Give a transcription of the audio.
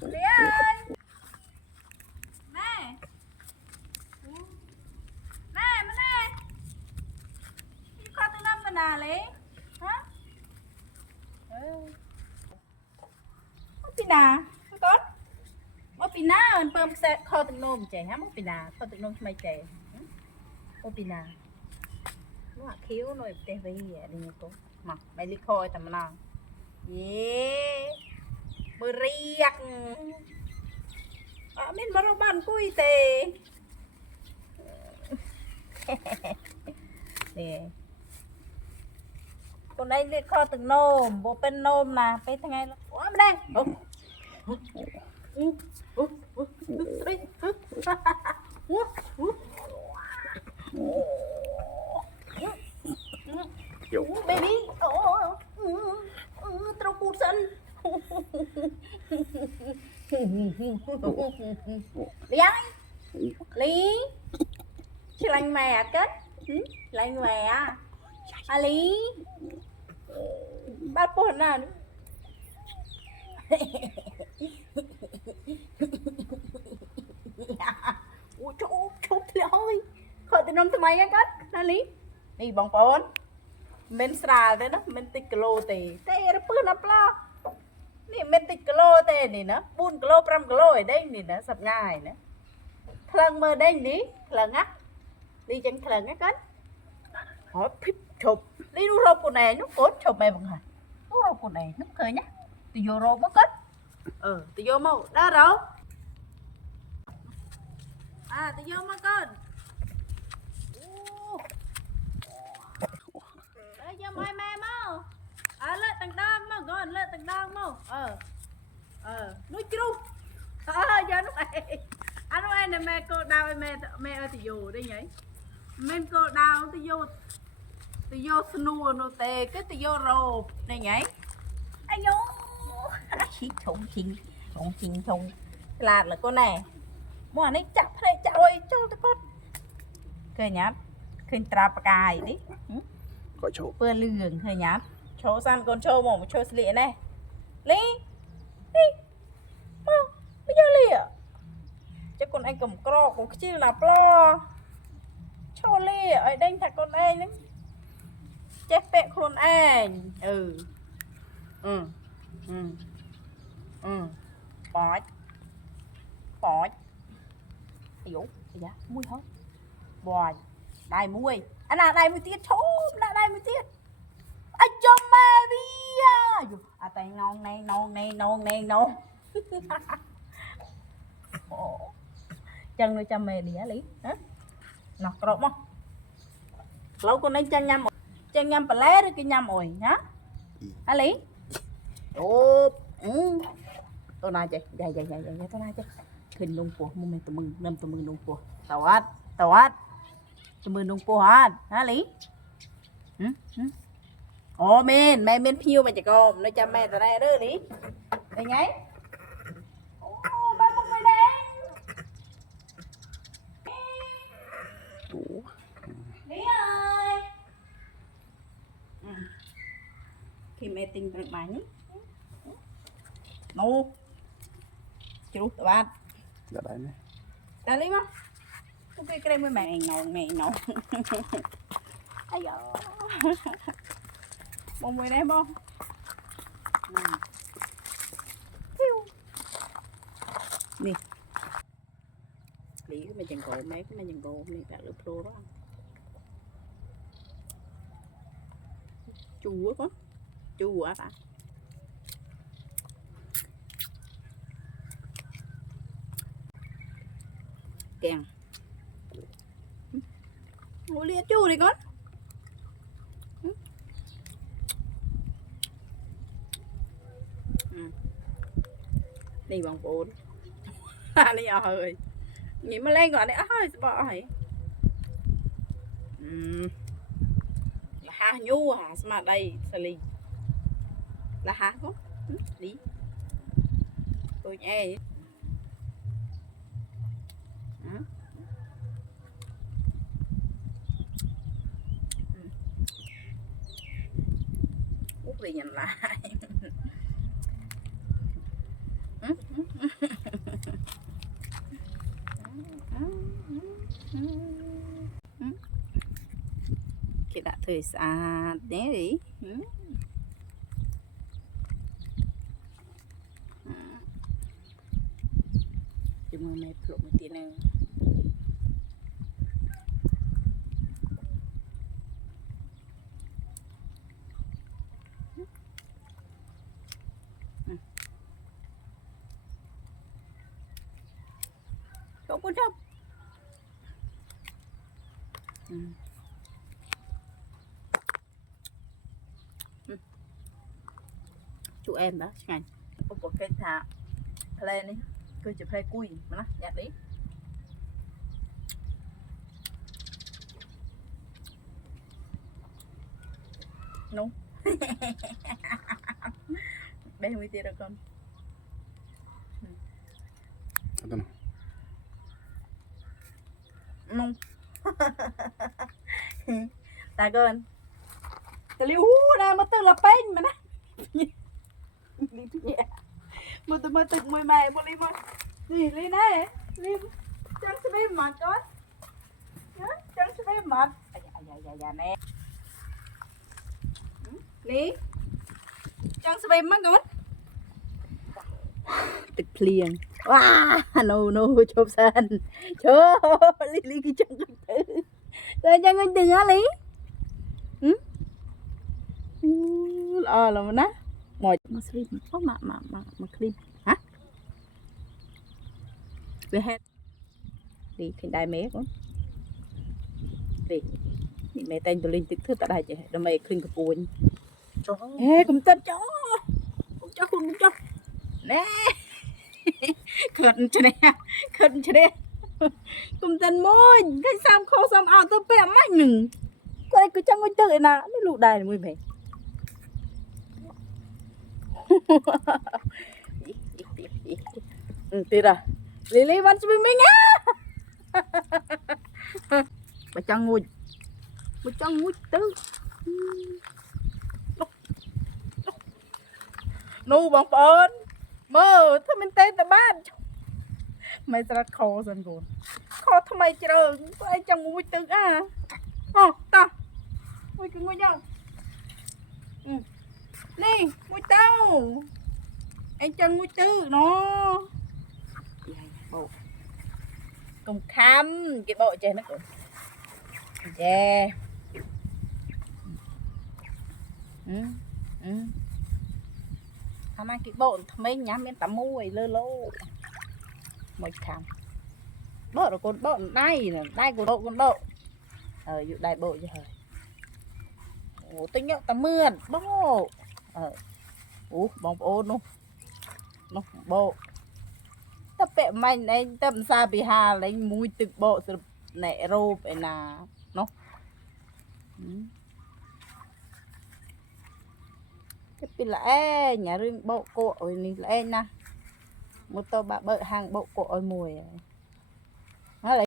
Lý ơi. Này. Này mà này. Con từ năm mà nào lấy. Hả? Pina. Con. Pina ơn bơm xe kho từng nôm trẻ hả? Pina kho từng nôm mày trẻ. Pina. Nó khiếu nó tê về đi cô. Mặc mày đi khôi tầm nào. Yeah. Bự riêc. Mình bảo bạn cùi tê. Nè. Con đây đi kho từng nôm, bộ bên nôm nè, bên thằng này. Ủa bên đây. Baby. Trâu cút sân. Lý ơi. Lý. Chứ lành mẹ kết. Lành mẹ à Lý. Bắt buồn à. Ủa chốt ơi. Khỏi từ nông tụi mày á kết. Là Lý. Đi bóng bóng. Mình xả thế đó. Mình tích kilo tì. Thế nó bữa nó lo. Nè mình tích kilo tê nè nó. 4 kilo 5 kilo ở đây nè nó. Sập ngài nè. Thằng mơ đây nè. Thằng á. Đi chân thằng á kết. Hỏi phíp chụp. Đi đu rô của này nó cốt chụp mày bằng hả. Đu rô của này nó cười nhá. Từ vô rô mất kết. Từ vô màu. Đó rô. Từ vô mất con. Đây cho mày mẹ mau. Lợi tầng đăng mau con. Lợi tầng đăng mau. Núi chú. Giờ lúc này. Lúc này nè mẹ cô đào mẹ ơi thì vô đây nhỉ. Mình cô đào thì vô snua nó tê cái thì vô rô này nhảy anh nhố trùng là con này mua này chặt đây chặt ơi cho tôi con cười nhá khơi trà cài đi gọi chỗ vừa lường hơi nhá chỗ san con trâu một trâu lịa này lý bây giờ lịa chứ con anh cầm cro cũng chỉ là plo cho lịa ở đây thật con đây nữa chết bẹ con anh bọt hiểu dạ mui hết bòi đai mui anh nào đai mui tiết chốt là đai mui tiết anh cho mẹ bia tay non này chân nó cho mẹ đĩa lý đó nó rộng không lâu con đánh chân nhâm bà lé rồi cái nhâm ổi nhá hả lý tôi nói chị dạ tôi nói chứ khinh lung của mình tụi mừng lung của tàu át tụi mừng lung của hả lý men phiêu mà chị con nó cho mẹ tụi này đó lý đây nháy ba con mày đây lý ơi khi mẹ tình bằng bánh nô chú tụi bạn dạ đấy này ta lý không ok cái đây mới mẹ nấu ai giờ bông mày đây không nè lý cái mày chẳng cổ mấy cái mày chẳng cổ này cả lớp pro đó chua quá chua á ta kèn ngồi lia chua đi con đi bằng bốn đi ơi nghĩ mà lên gọi này ơi bỏ hả là ha nhu hả mà đây sali là hả có đi tôi nghe út đi nhận lại Cái đã thời xa đấy đi. Cuma mai peluk mati nang. Cậu có đâu? Chú em đó ngày ông có cái thả play đi cứ chụp play cùi mà nó nhặt đi nung bé huy tiền rồi con Atau no. nung ta con ta liu nè mà tự là pen mà nè mà tự mùi mày một ly mà gì ly này ly chẳng sẽ biết mặt con chẳng sẽ biết mặt dạ nè ly chẳng sẽ biết mắt con tịch liền wow no chụp san trời ly cái chân con tử rồi chân con tử hả ly là mà ná một mà sleep có mà clean hả về hết đi thì đại mẹ con đi mẹ tên tụi linh tích thứ tại đây chị đâm mày clean cái cuốn ê cũng tên chó cũng cho nè khẩn cho nè cũng tên môi cái sam khô sam ao tôi bẻ mắt nừng coi cứ chẳng có tự nào nó lụ đài mùi mày tira lili van swimming á bà chân ngồi tứ nu bằng phơn mơ thôi mình tên ta ban mày ra khó dần rồi khó thôi mày chờ ai trong ngồi tứ à ta mày cứ ngồi nhau nè ngồi tao anh chân ngồi tư nó bộ cùng khám cái bộ trên nó cũng yeah cái bộ mấy nhám bên tắm môi lơ lô một khám bộ rồi con bộ đây nè đây của độ con bộ dụ đại bộ cho hời tính nhậu tắm mưa bộ bóng ô nó bộ tập bẹ mạnh anh tâm xa bị hà lấy mũi tự bộ sự nẹ rô phải là nó cái bị lẽ nhà riêng bộ cổ ở này lẽ nè một tàu bà bợ hàng bộ cổ ở mùi